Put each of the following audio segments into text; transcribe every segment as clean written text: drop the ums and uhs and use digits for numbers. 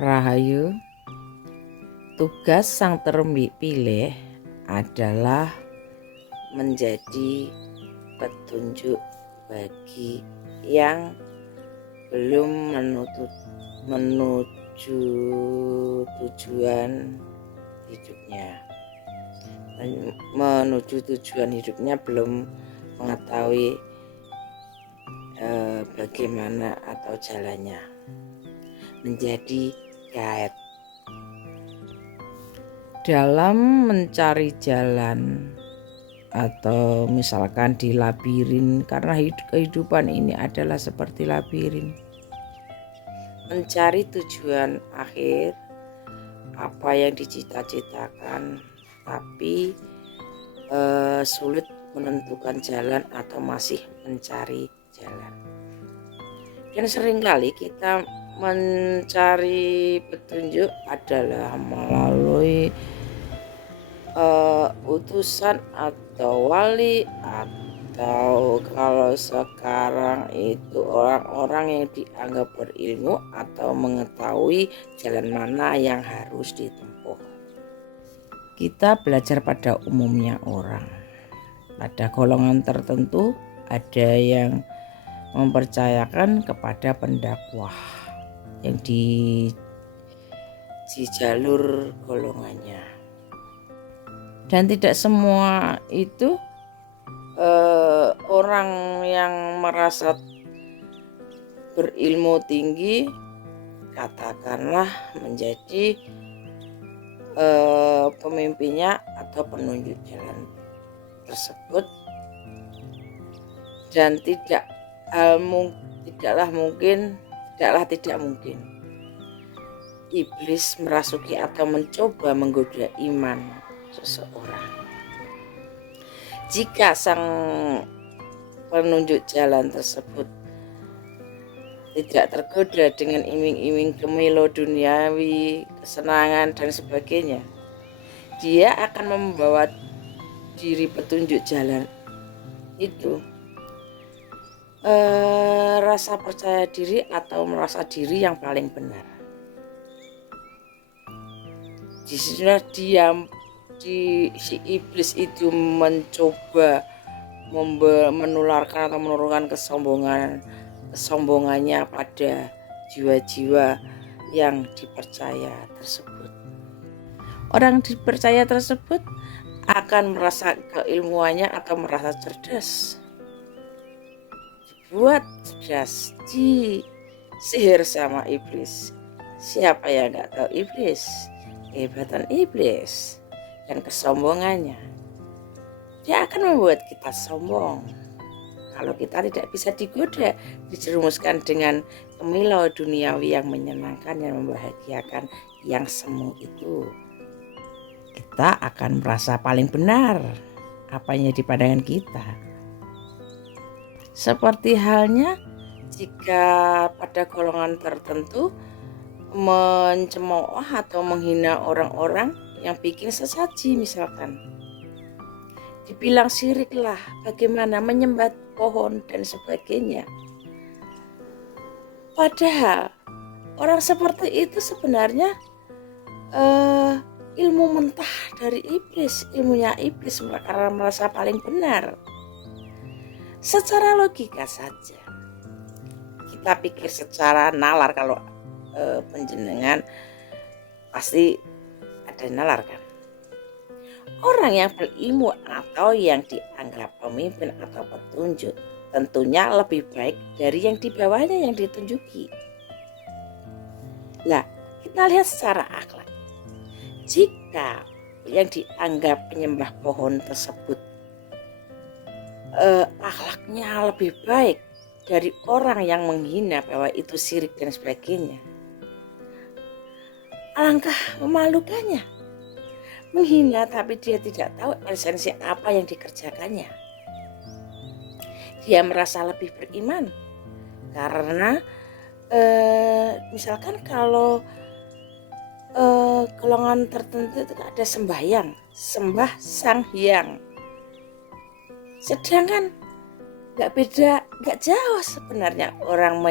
Rahayu, tugas sang terpilih adalah menjadi petunjuk bagi yang belum menuju tujuan hidupnya. Menuju tujuan hidupnya belum mengetahui bagaimana atau jalannya. Menjadi guide dalam mencari jalan, atau misalkan di labirin, karena kehidupan ini adalah seperti labirin. Mencari tujuan akhir apa yang dicita-citakan, tapi sulit menentukan jalan atau masih mencari jalan. Dan seringkali kita mencari petunjuk adalah melalui utusan atau wali, atau kalau sekarang itu orang-orang yang dianggap berilmu atau mengetahui jalan mana yang harus ditempuh. Kita belajar pada umumnya orang. Pada golongan tertentu ada yang mempercayakan kepada pendakwah yang di jalur golongannya, dan tidak semua itu orang yang merasa berilmu tinggi katakanlah menjadi pemimpinnya atau penunjuk jalan tersebut, dan tidak mungkin iblis merasuki atau mencoba menggoda iman seseorang. Jika sang penunjuk jalan tersebut tidak tergoda dengan iming-iming kemilau duniawi, kesenangan dan sebagainya, dia akan membawa diri petunjuk jalan itu rasa percaya diri atau merasa diri yang paling benar. Si iblis itu mencoba menularkan atau menurunkan kesombongannya pada jiwa-jiwa yang dipercaya tersebut. Orang dipercaya tersebut akan merasa keilmuannya atau merasa cerdas, dibuat cerdas, disihir sama iblis. Siapa yang gak tahu iblis? Kehebatan iblis dan kesombongannya, dia akan membuat kita sombong kalau kita tidak bisa digoda, dijerumuskan dengan kemilau duniawi yang menyenangkan, yang membahagiakan, yang semu itu. Kita akan merasa paling benar apanya di pandangan kita. Seperti halnya jika pada golongan tertentu mencemooh atau menghina orang-orang yang bikin sesaji, misalkan dibilang syirik lah, bagaimana menyembah pohon dan sebagainya. Padahal orang seperti itu sebenarnya ilmu mentah dari iblis, ilmunya iblis karena merasa paling benar. Secara logika saja, kita pikir secara nalar, kalau penjenengan pasti ada nalar kan. Orang yang berilmu atau yang dianggap pemimpin atau petunjuk tentunya lebih baik dari yang di bawahnya yang ditunjuki. Lah, kita lihat secara akhlak. Jika yang dianggap penyembah pohon tersebut akhlaknya lebih baik dari orang yang menghina bahwa itu syirik dan sebagainya, alangkah memalukannya. Menghina tapi dia tidak tahu esensi apa yang dikerjakannya. Dia merasa lebih beriman karena misalkan kalau golongan tertentu itu ada sembahyang, sembah sang hyang, sedangkan gak jauh sebenarnya orang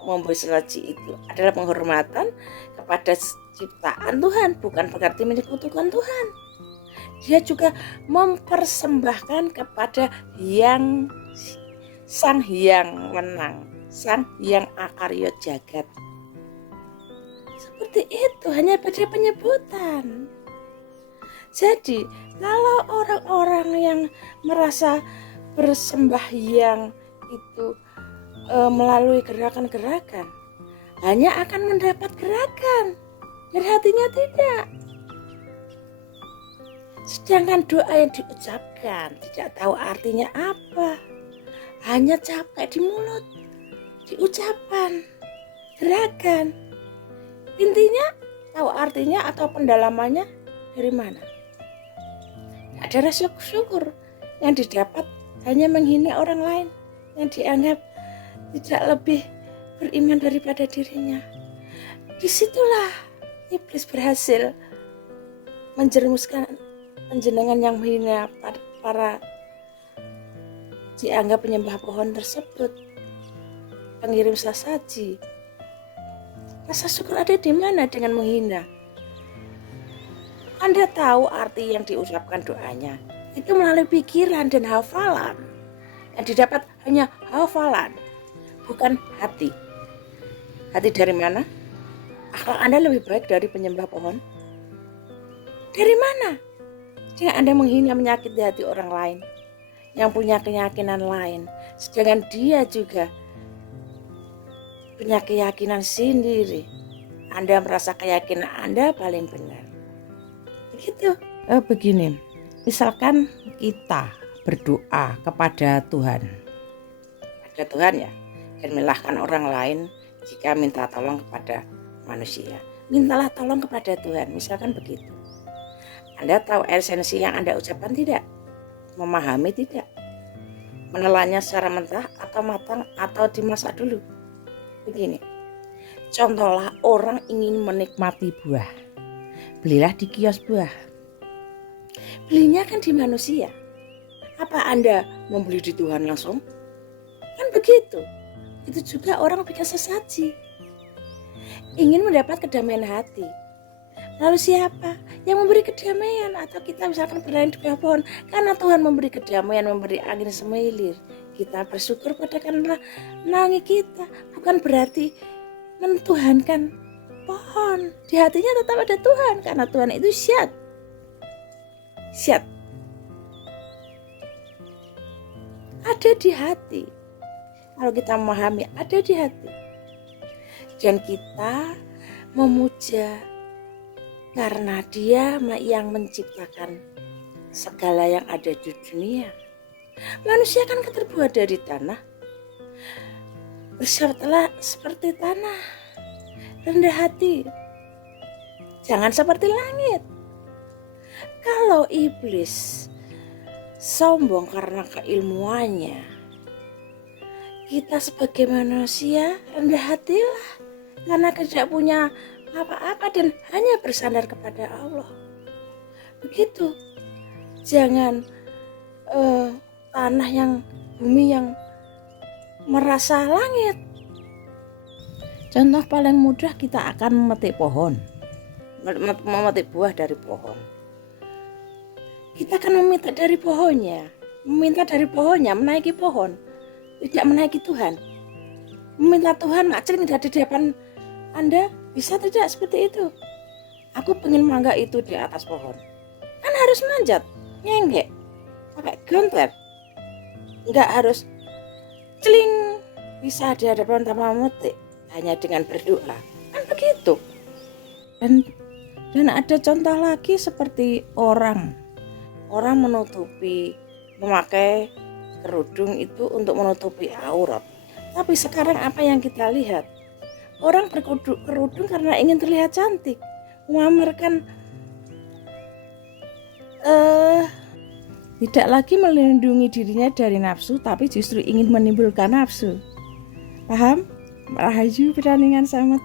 memberi sesaji itu adalah penghormatan kepada ciptaan Tuhan, bukan berarti menyekutukan Tuhan. Dia juga mempersembahkan kepada Sang Hyang Menang, Sang Hyang Akarya Jagat. Seperti itu, hanya beda penyebutan. Jadi kalau orang-orang yang merasa bersembahyang itu melalui gerakan-gerakan, hanya akan mendapat gerakan, dari hatinya tidak. Sedangkan doa yang diucapkan tidak tahu artinya apa, hanya capek di mulut, di ucapan, gerakan. Intinya tahu artinya atau pendalamannya dari mana? Ada rasa syukur, yang didapat hanya menghina orang lain yang dianggap tidak lebih beriman daripada dirinya. Disitulah iblis berhasil menjerumuskan penjenengan yang menghina para dianggap penyembah pohon tersebut, pengirim sesaji. Rasa syukur ada di mana dengan menghina? Anda tahu arti yang diucapkan doanya itu melalui pikiran dan hafalan. Yang didapat hanya hafalan, bukan hati. Hati dari mana? Akhlak Anda lebih baik dari penyembah pohon? Dari mana? Jika Anda menghina, menyakiti hati orang lain yang punya keyakinan lain, sedangkan dia juga punya keyakinan sendiri. Anda merasa keyakinan Anda paling benar. Begitu. Begini, misalkan kita berdoa kepada Tuhan. Pada Tuhan ya, dan menyalahkan orang lain jika minta tolong kepada manusia. Mintalah tolong kepada Tuhan, misalkan begitu. Anda tahu esensi yang Anda ucapkan tidak? Memahami tidak? Menelannya secara mentah atau matang atau dimasak dulu? Begini, contohlah orang ingin menikmati buah. Belilah di kios buah. Belinya kan di manusia. Apa Anda membeli di Tuhan langsung? Kan begitu. Itu juga orang bikin sesaji. Ingin mendapat kedamaian hati. Lalu siapa yang memberi kedamaian? Atau kita misalkan berlari di bawah pohon, karena Tuhan memberi kedamaian, memberi angin semilir. Kita bersyukur pada karena menangi kita. Bukan berarti mentuhankan pohon. Di hatinya tetap ada Tuhan, karena Tuhan itu syad. Ada di hati. Kalau kita memahami, ada di hati. Dan kita memuja karena Dia yang menciptakan segala yang ada di dunia. Manusia kan terbuat dari tanah. Bersabdalah seperti tanah, rendah hati, jangan seperti langit. Kalau iblis sombong karena keilmuannya, kita sebagai manusia rendah hatilah karena tidak punya apa-apa dan hanya bersandar kepada Allah. Begitu. Jangan tanah yang, bumi yang merasa langit. Contoh paling mudah, kita akan memetik pohon, memetik buah dari pohon. Kita akan meminta dari pohonnya, menaiki pohon, tidak menaiki Tuhan. Meminta Tuhan ngacring di depan Anda, bisa tidak seperti itu? Aku pengen mangga itu di atas pohon. Kan harus manjat, nyenggek, pakai gonter. Enggak harus celing, bisa di hadapan tanpa memetik, hanya dengan berdoa. Kan begitu. Dan ada contoh lagi seperti orang memakai kerudung itu untuk menutupi aurat. Tapi sekarang apa yang kita lihat? Orang berkerudung karena ingin terlihat cantik, memamerkan tidak lagi melindungi dirinya dari nafsu, tapi justru ingin menimbulkan nafsu. Paham? Rahayu pertandingan sama